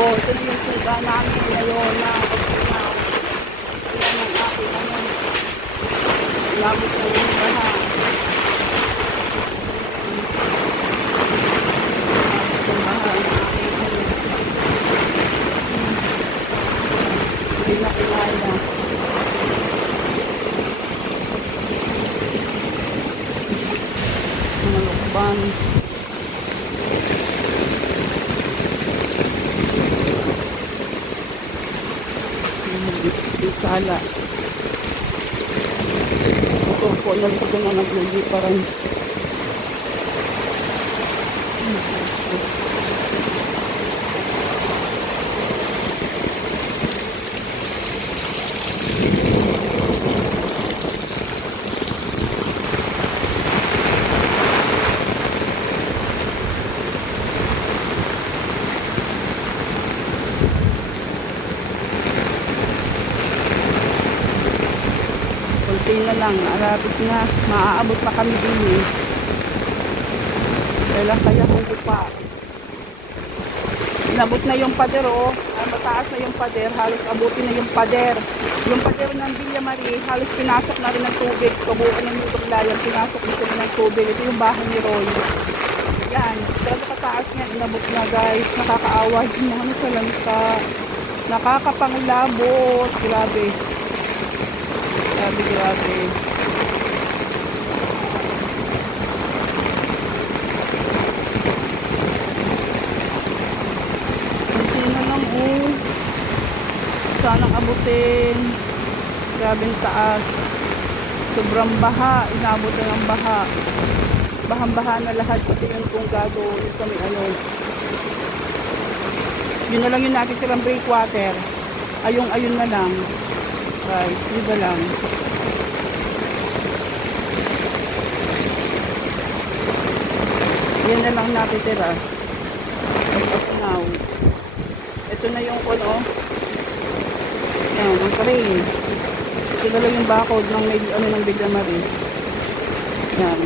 ko. Ito na yung suga namin ngayon na pagkinaw. Ayan ang aking ano. Labot na yung baha. Labot yung baha ang aking ano. Hindi na kinaya. Mga lukban. Sala. Ito po, nalito na nagliliparan. Kunti na lang, arabit na, maaabot pa kami din eh. Kailan kaya hindi pa. Inabot na yung pader oh, mataas na yung pader, halos abutin na yung pader. Yung pader ng Villa Marie, halos pinasok na rin ng tubig, kabuuan ng Nutong Layan, pinasok na sila ng tubig. Ito yung bahay ni Roy. Yan, talaga kataas nga, inabot na guys, nakakaawa, hindi na kami sa langka. Nakakapanglabot, grabe. Grabe, grabe. Kunti na lang oh. Sanang abutin. Grabing taas. Sobrang baha. Inabot na ng baha. Bahang-baha na lahat. Pati yung punggado. Ito may ano. Yun na lang yung natitirang breakwater. Ayun na lang. Right, iba lang. Yan na lang natitira. As of now. Ito na yung ano. Yan, ang crane. Ito na lang yung bakod ng, ano, ng Villa Marie. Yan.